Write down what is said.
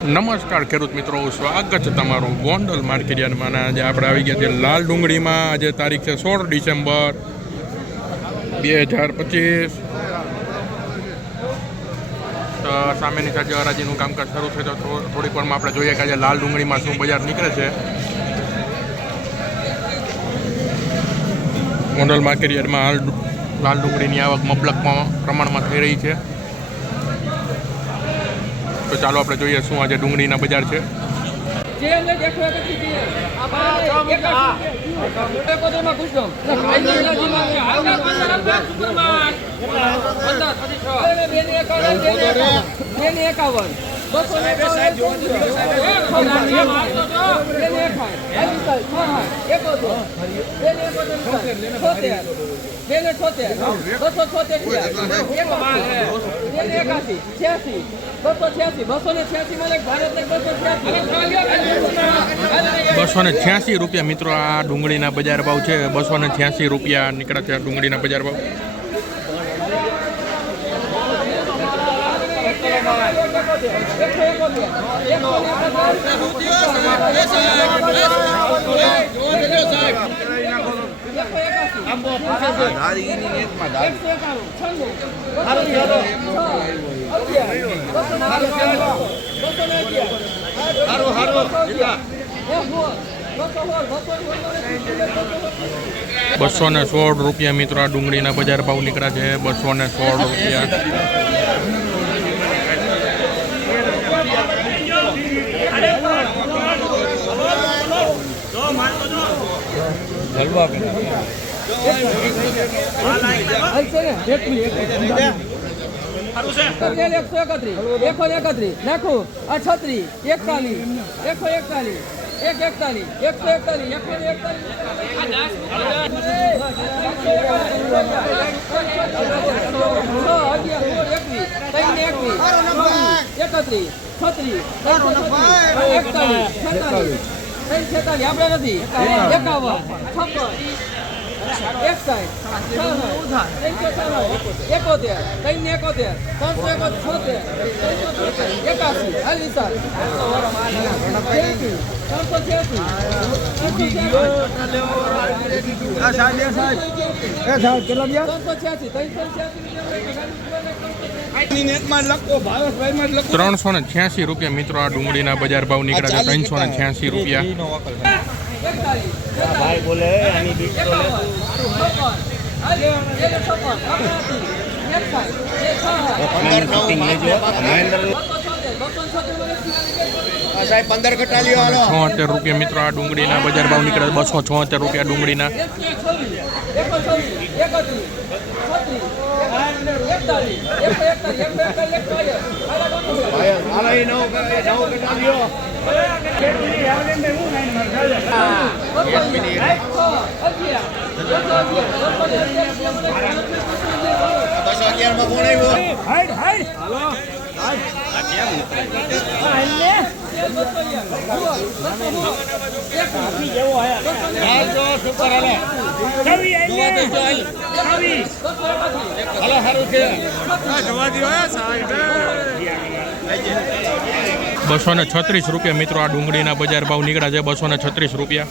નમસ્કાર ખેડૂત મિત્રો, સ્વાગત છે તમારું ગોંડલ માર્કેટયાર્ડમાં. આજે આપણે આવી ગયા છીએ લાલ ડુંગળીમાં. આજે તારીખ છે 16 ડિસેમ્બર 2025. તો સામેની સાઈડ હરાજીનું કામકાજ શરૂ છે, તો થોડીક વારમાં આપણે જોઈએ કે આજે લાલ ડુંગળીમાં શું બજાર નીકળે છે. ગોંડલ માર્કેટયાર્ડમાં હાલ લાલ ડુંગળીની આવક મબલકમાં પ્રમાણમાં થઈ રહી છે. તો ચાલો આપણે જોઈએ શું આજે ડુંગળીના બજાર છે. ₹286 મિત્રો આ ડુંગળીના બજાર ભાવ છે. 286 રૂપિયા નીકળ્યા છે ડુંગળીના બજાર ભાવ. ₹216 મિત્રો આ ડુંગળીના બજાર ભાવ નીકળ્યા છે. ₹216. નાખો આ 36 41 141 141 આપણે નથી 386 રૂપિયા મિત્રો આ ડુંગળીના બજાર ભાવ નીકળ્યા છે. 386 રૂપિયા. ભાઈ બોલે ₹276 મિત્રો આ ડુંગળીના બજાર ભાવ નીકળ્યા. 276 રૂપિયા ડુંગળીના. ₹236 મિત્રો આ ડુંગળીના બજાર ભાવ નીકળ્યા છે. ₹236.